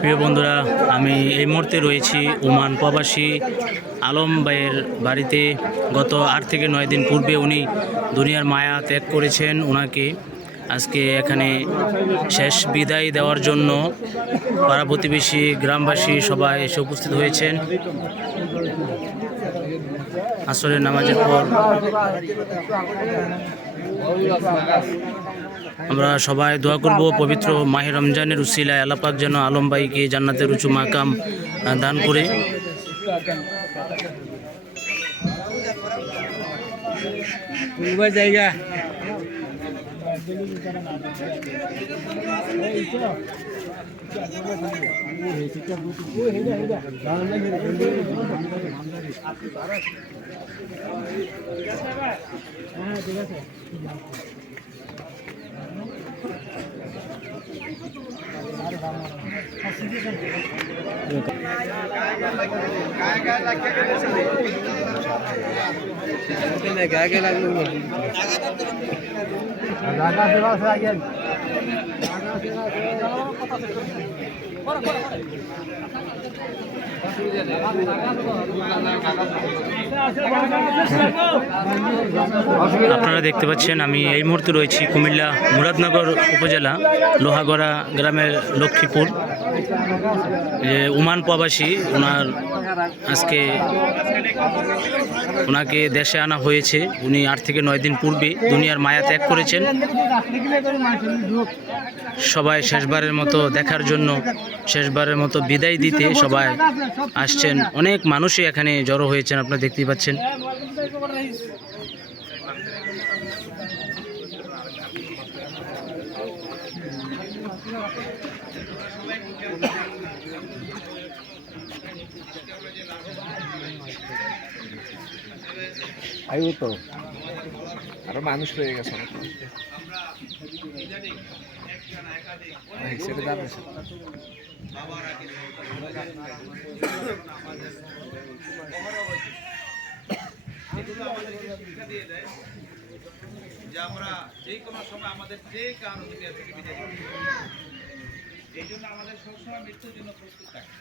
প্রিয় বন্ধুরা, আমি এই মুহূর্তে রয়েছি ওমান প্রবাসী আলম ভাইয়ের বাড়িতে। গত 8 থেকে 9 দিন পূর্বে উনি দুনিয়ার মায়া ত্যাগ করেছেন। ওনাকে আজকে এখানে শেষ বিদায় দেওয়ার জন্য পাড়া প্রতিবেশী, গ্রামবাসী সবাই এসে উপস্থিত হয়েছেন। আসরের নামাজের পর আমরা সবাই দোয়া করব পবিত্র মাহে রমজানের উসিলায় আল্লাহ পাক যেন আলম ভাইকে জান্নাতের উঁচু মাকাম দান করে। জায়গা হ্যাঁ ঠিক আছে। গায়ে লাগলো আপনারা দেখতে পাচ্ছেন আমি এই মুহূর্তে রয়েছি কুমিল্লা মুরাদনগর উপজেলা লোহাগড়া গ্রামের লক্ষ্মীপুর। যে ওমান প্রবাসী, আজকে ওনাকে দেশে আনা হয়েছে। উনি 8 থেকে 9 দিন পূর্বে দুনিয়ার মায়া ত্যাগ করেছেন। সবাই শেষবারের মতো দেখার জন্য, শেষবারের মতো বিদায় দিতে সবাই আসছেন। অনেক মানুষই এখানে জড়ো হয়েছেন, আপনারা দেখতেই পাচ্ছেন। আইও তো আরো মানুষ হয়ে গেছে সেটা জানো। যে আমরা যে কোনো সময় আমাদের যে কারণ দুনিয়া থেকে বিদায় নিই, এই জন্য আমাদের সবসময় মৃত্যুর জন্য প্রস্তুত থাকি।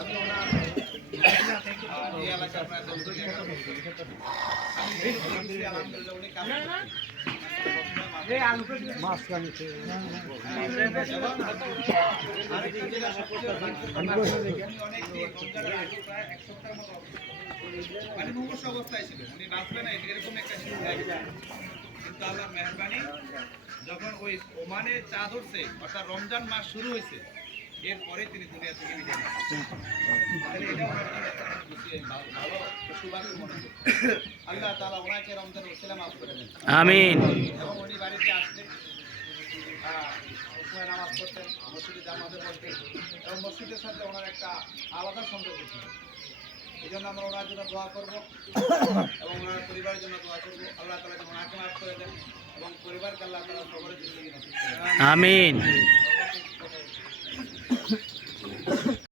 আমি ওনার এই এলাকার প্রায় 10 থেকে 11 বছর আলহামদুলিল্লাহ উনি কাজ মানে মুমূর্ষ অবস্থায় ছিলেন, উনি বাঁচবেন না এরকম একটা কিন্তু আল্লাহর মেহেরবানি, যখন ওই ওমানে চাঁদ উঠছে অর্থাৎ রমজান মাস শুরু হয়েছে, এরপরে তিনি দুনিয়া থেকে বিদায় নেন। আল্লাহ তাআলা ওনাকে রমজানের উসিলা মাফ করে দেন, আমিন। এবং উনি বাড়িতে আসলে নামাজ পড়তেন, মসজিদে জামাতে পড়তেন এবং মসজিদের সাথে ওনার একটা আলাদা সম্পর্ক ছিল। এই জন্য আমরা ওনার জন্য দোয়া করবো এবং ওনার পরিবারের জন্য দোয়া করবো। আল্লাহ তাআলা যেন ওনাকে মাফ করে দেন এবং পরিবারকে আল্লাহ তাআলা সবরের জিন্দগি নসিব করেন, আমিন।